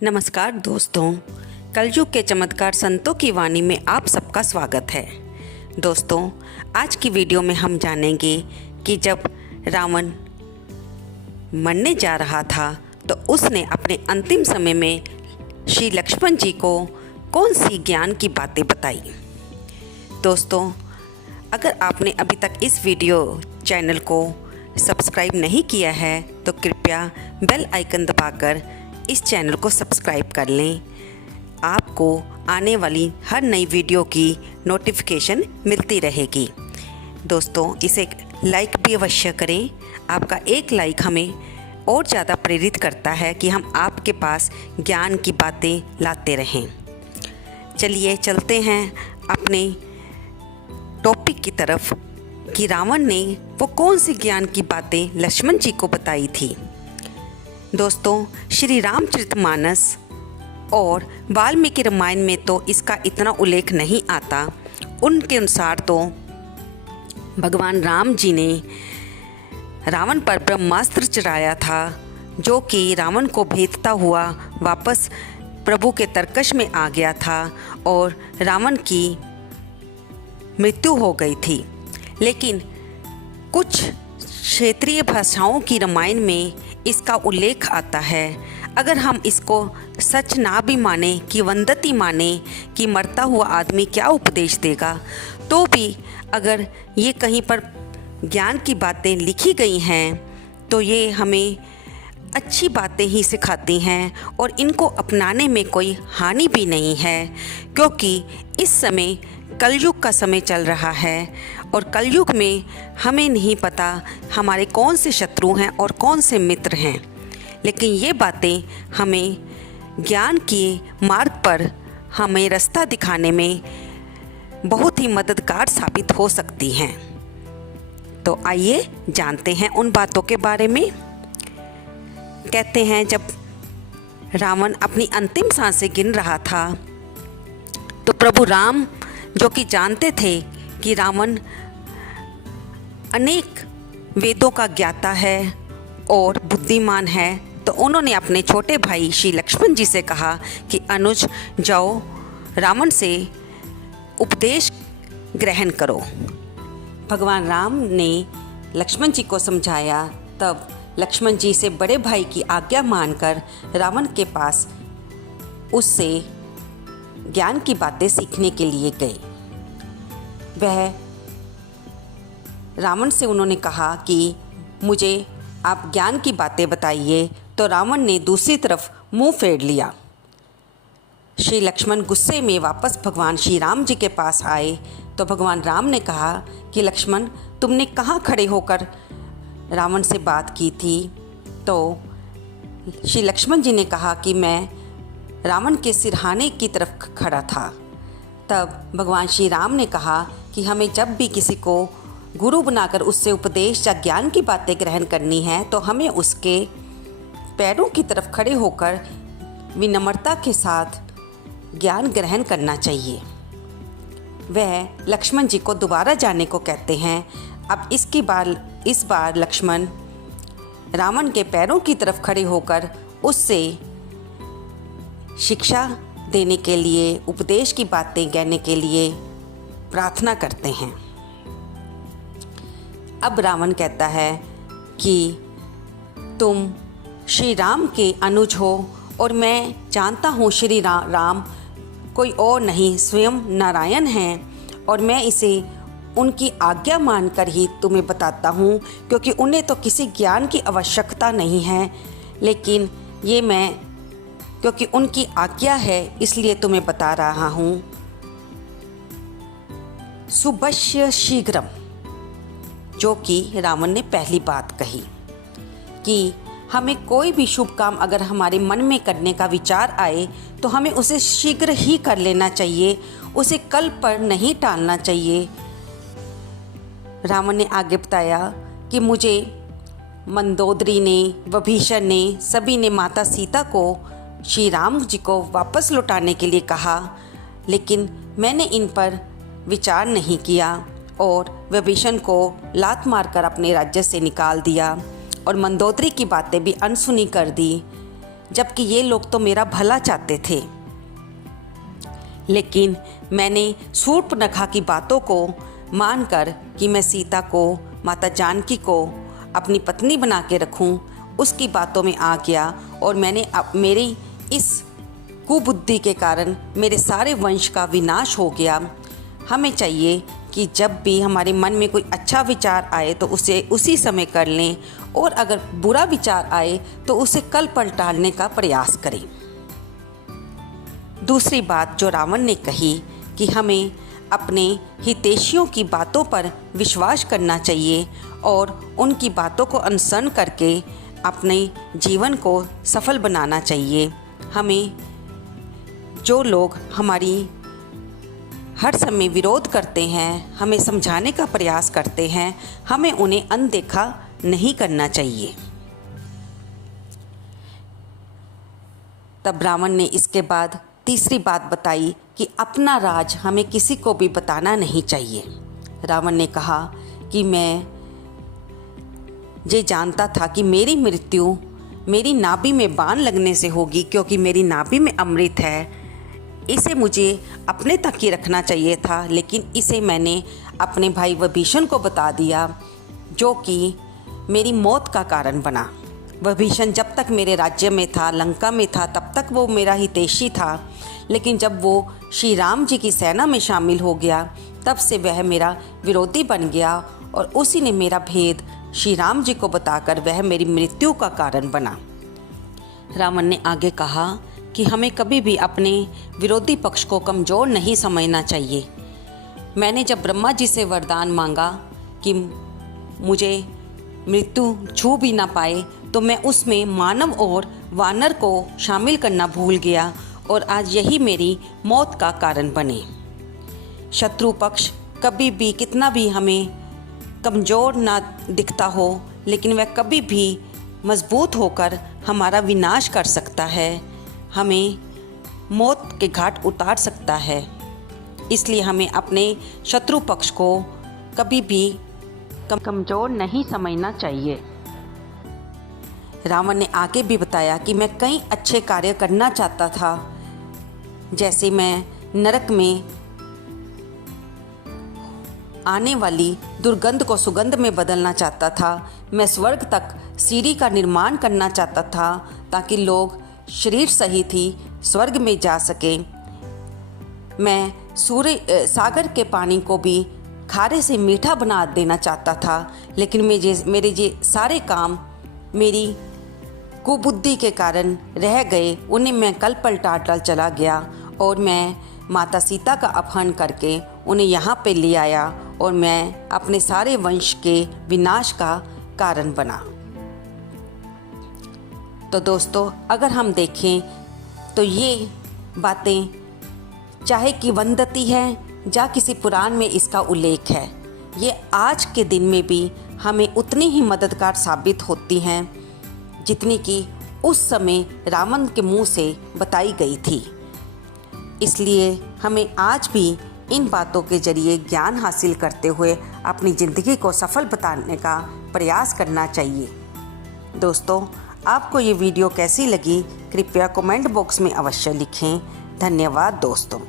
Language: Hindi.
नमस्कार दोस्तों, कलयुग के चमत्कार संतों की वाणी में आप सबका स्वागत है। दोस्तों, आज की वीडियो में हम जानेंगे कि जब रावण मरने जा रहा था तो उसने अपने अंतिम समय में श्री लक्ष्मण जी को कौन सी ज्ञान की बातें बताई। दोस्तों, अगर आपने अभी तक इस वीडियो चैनल को सब्सक्राइब नहीं किया है तो कृपया बेल आइकन दबाकर इस चैनल को सब्सक्राइब कर लें। आपको आने वाली हर नई वीडियो की नोटिफिकेशन मिलती रहेगी। दोस्तों, इसे लाइक भी अवश्य करें। आपका एक लाइक हमें और ज़्यादा प्रेरित करता है कि हम आपके पास ज्ञान की बातें लाते रहें। चलिए चलते हैं अपने टॉपिक की तरफ कि रावण ने वो कौन सी ज्ञान की बातें लक्ष्मण जी को बताई थी। दोस्तों, श्री रामचरितमानस और वाल्मीकि रामायण में तो इसका इतना उल्लेख नहीं आता। उनके अनुसार तो भगवान राम जी ने रावण पर ब्रह्मास्त्र चढ़ाया था, जो कि रावण को भेदता हुआ वापस प्रभु के तरकश में आ गया था और रावण की मृत्यु हो गई थी। लेकिन कुछ क्षेत्रीय भाषाओं की रामायण में इसका उल्लेख आता है। अगर हम इसको सच ना भी माने कि वंदती माने कि मरता हुआ आदमी क्या उपदेश देगा, तो भी अगर ये कहीं पर ज्ञान की बातें लिखी गई हैं तो ये हमें अच्छी बातें ही सिखाती हैं और इनको अपनाने में कोई हानि भी नहीं है, क्योंकि इस समय कलयुग का समय चल रहा है और कलयुग में हमें नहीं पता हमारे कौन से शत्रु हैं और कौन से मित्र हैं। लेकिन ये बातें हमें ज्ञान के मार्ग पर हमें रास्ता दिखाने में बहुत ही मददगार साबित हो सकती हैं। तो आइए जानते हैं उन बातों के बारे में। कहते हैं जब रावण अपनी अंतिम सांसें गिन रहा था तो प्रभु राम, जो कि जानते थे कि रावण अनेक वेदों का ज्ञाता है और बुद्धिमान है, तो उन्होंने अपने छोटे भाई श्री लक्ष्मण जी से कहा कि अनुज जाओ, रावण से उपदेश ग्रहण करो। भगवान राम ने लक्ष्मण जी को समझाया। तब लक्ष्मण जी से बड़े भाई की आज्ञा मानकर रावण के पास उससे ज्ञान की बातें सीखने के लिए गए। वह रावण से उन्होंने कहा कि मुझे आप ज्ञान की बातें बताइए, तो रावण ने दूसरी तरफ मुंह फेर लिया। श्री लक्ष्मण गुस्से में वापस भगवान श्री राम जी के पास आए तो भगवान राम ने कहा कि लक्ष्मण, तुमने कहाँ खड़े होकर रावण से बात की थी? तो श्री लक्ष्मण जी ने कहा कि मैं रावण के सिरहाने की तरफ खड़ा था। तब भगवान श्री राम ने कहा कि हमें जब भी किसी को गुरु बनाकर उससे उपदेश या ज्ञान की बातें ग्रहण करनी है तो हमें उसके पैरों की तरफ खड़े होकर विनम्रता के साथ ज्ञान ग्रहण करना चाहिए। वह लक्ष्मण जी को दोबारा जाने को कहते हैं। अब इस बार लक्ष्मण रावण के पैरों की तरफ खड़े होकर उससे शिक्षा देने के लिए, उपदेश की बातें कहने के लिए प्रार्थना करते हैं। अब रावण कहता है कि तुम श्री राम के अनुज हो और मैं जानता हूँ श्री राम कोई और नहीं, स्वयं नारायण हैं, और मैं इसे उनकी आज्ञा मानकर ही तुम्हें बताता हूँ, क्योंकि उन्हें तो किसी ज्ञान की आवश्यकता नहीं है, लेकिन ये मैं क्योंकि उनकी आज्ञा है इसलिए तुम्हें बता रहा हूँ। सुबश्य शीघ्रम, जो कि रावण ने पहली बात कही कि हमें कोई भी शुभ काम अगर हमारे मन में करने का विचार आए तो हमें उसे शीघ्र ही कर लेना चाहिए, उसे कल पर नहीं टालना चाहिए। रावण ने आगे बताया कि मुझे मंदोदरी ने, विभीषण ने, सभी ने माता सीता को श्री राम जी को वापस लौटाने के लिए कहा, लेकिन मैंने इन पर विचार नहीं किया और विभीषण को लात मारकर अपने राज्य से निकाल दिया और मंदोदरी की बातें भी अनसुनी कर दी। जबकि ये लोग तो मेरा भला चाहते थे। लेकिन मैंने शूर्पणखा की बातों को मानकर कि मैं सीता को, माता जानकी को अपनी पत्नी बना के रखूं, उसकी बातों में आ गया और मैंने मेरी इस कुबुद्धि के कारण मेरे सारे वंश का विनाश हो गया। हमें चाहिए कि जब भी हमारे मन में कोई अच्छा विचार आए तो उसे उसी समय कर लें, और अगर बुरा विचार आए तो उसे कल पलटाने का प्रयास करें। दूसरी बात जो रावण ने कही कि हमें अपने हितैषियों की बातों पर विश्वास करना चाहिए और उनकी बातों को अनुसरण करके अपने जीवन को सफल बनाना चाहिए। हमें जो लोग हमारी हर समय विरोध करते हैं, हमें समझाने का प्रयास करते हैं, हमें उन्हें अनदेखा नहीं करना चाहिए। तब रावण ने इसके बाद तीसरी बात बताई कि अपना राज हमें किसी को भी बताना नहीं चाहिए। रावण ने कहा कि मैं ये जानता था कि मेरी मृत्यु मेरी नाभि में बाण लगने से होगी, क्योंकि मेरी नाभि में अमृत है। इसे मुझे अपने तक ही रखना चाहिए था, लेकिन इसे मैंने अपने भाई विभीषण को बता दिया, जो कि मेरी मौत का कारण बना। विभीषण जब तक मेरे राज्य में था, लंका में था, तब तक वो मेरा हितैषी था, लेकिन जब वो श्री राम जी की सेना में शामिल हो गया तब से वह मेरा विरोधी बन गया, और उसी ने मेरा भेद श्री राम जी को बताकर वह मेरी मृत्यु का कारण बना। रावण ने आगे कहा कि हमें कभी भी अपने विरोधी पक्ष को कमज़ोर नहीं समझना चाहिए। मैंने जब ब्रह्मा जी से वरदान मांगा कि मुझे मृत्यु छू भी ना पाए, तो मैं उसमें मानव और वानर को शामिल करना भूल गया, और आज यही मेरी मौत का कारण बने। शत्रु पक्ष कभी भी कितना भी हमें कमज़ोर ना दिखता हो, लेकिन वह कभी भी मजबूत होकर हमारा विनाश कर सकता है, हमें मौत के घाट उतार सकता है। इसलिए हमें अपने शत्रु पक्ष को कभी भी कमज़ोर नहीं समझना चाहिए। रावण ने आगे भी बताया कि मैं कई अच्छे कार्य करना चाहता था, जैसे मैं नरक में आने वाली दुर्गंध को सुगंध में बदलना चाहता था। मैं स्वर्ग तक सीढ़ी का निर्माण करना चाहता था, ताकि लोग शरीर सहित ही स्वर्ग में जा सके। मैं सागर के पानी को भी खारे से मीठा बना देना चाहता था, लेकिन मेरे ये सारे काम मेरी कुबुद्धि के कारण रह गए। उन्हें मैं कल पलटा डाल चला गया, और मैं माता सीता का अपहरण करके उन्हें यहाँ पे ले आया, और मैं अपने सारे वंश के विनाश का कारण बना। तो दोस्तों, अगर हम देखें तो ये बातें चाहे कि वंदती है या किसी पुराण में इसका उल्लेख है, ये आज के दिन में भी हमें उतनी ही मददगार साबित होती हैं जितनी कि उस समय रावण के मुंह से बताई गई थी। इसलिए हमें आज भी इन बातों के जरिए ज्ञान हासिल करते हुए अपनी ज़िंदगी को सफल बताने का प्रयास करना चाहिए। दोस्तों, आपको ये वीडियो कैसी लगी कृपया कमेंट बॉक्स में अवश्य लिखें। धन्यवाद दोस्तों।